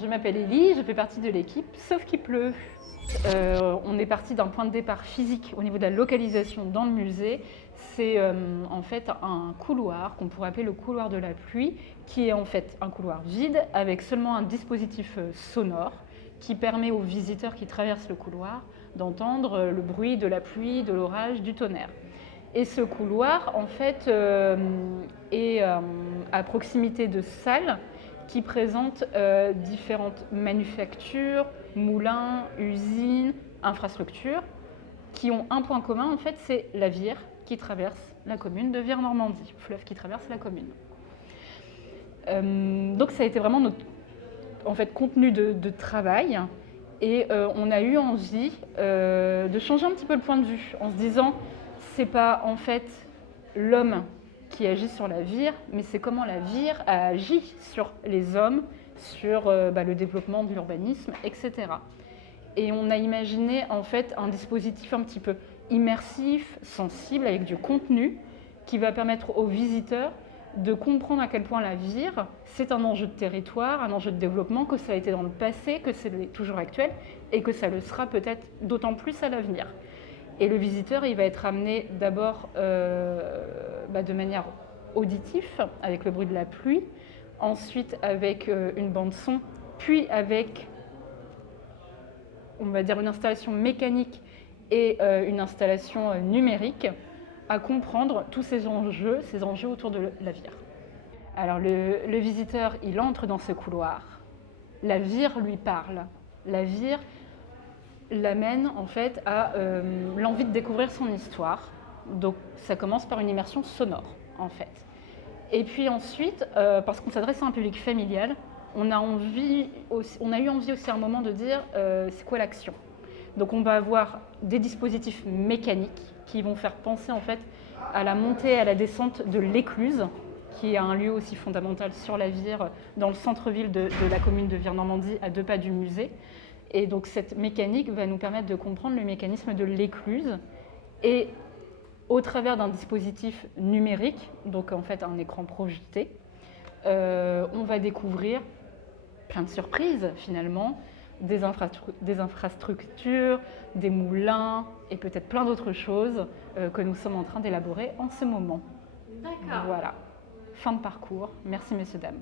Je m'appelle Élie, je fais partie de l'équipe Sauf qu'il pleut. On est parti d'un point de départ physique au niveau de la localisation dans le musée. C'est en fait un couloir qu'on pourrait appeler le couloir de la pluie, qui est en fait un couloir vide avec seulement un dispositif sonore qui permet aux visiteurs qui traversent le couloir d'entendre le bruit de la pluie, de l'orage, du tonnerre. Et ce couloir, en fait, est à proximité de salles qui présentent différentes manufactures, moulins, usines, infrastructures, qui ont un point commun, en fait, c'est la Vire qui traverse la commune de Vire-Normandie, fleuve qui traverse la commune. Donc ça a été vraiment notre contenu de travail. Et on a eu envie de changer un petit peu le point de vue en se disant c'est pas en fait l'homme qui agit sur la Vire, mais c'est comment la Vire a agi sur les hommes, sur le développement de l'urbanisme, etc. Et on a imaginé en fait un dispositif un petit peu immersif, sensible, avec du contenu qui va permettre aux visiteurs de comprendre à quel point la Vire, c'est un enjeu de territoire, un enjeu de développement, que ça a été dans le passé, que c'est toujours actuel et que ça le sera peut-être d'autant plus à l'avenir. Et le visiteur, il va être amené d'abord de manière auditive, avec le bruit de la pluie, ensuite avec une bande son, puis avec, on va dire, une installation mécanique et une installation numérique, à comprendre tous ces enjeux autour de la Vire. Alors le visiteur, il entre dans ce couloir, la Vire lui parle, la Vire l'amène en fait à l'envie de découvrir son histoire. Donc ça commence par une immersion sonore en fait. Et puis ensuite, parce qu'on s'adresse à un public familial, on a eu envie aussi à un moment de dire c'est quoi l'action. Donc on va avoir des dispositifs mécaniques qui vont faire penser en fait à la montée et à la descente de l'écluse, qui est un lieu aussi fondamental sur la Vire, dans le centre-ville de la commune de Vire-Normandie, à 2 pas du musée. Et donc cette mécanique va nous permettre de comprendre le mécanisme de l'écluse. Et au travers d'un dispositif numérique, donc en fait un écran projeté, on va découvrir plein de surprises finalement, des infrastructures, des moulins et peut-être plein d'autres choses que nous sommes en train d'élaborer en ce moment. D'accord. Voilà, fin de parcours. Merci messieurs, dames.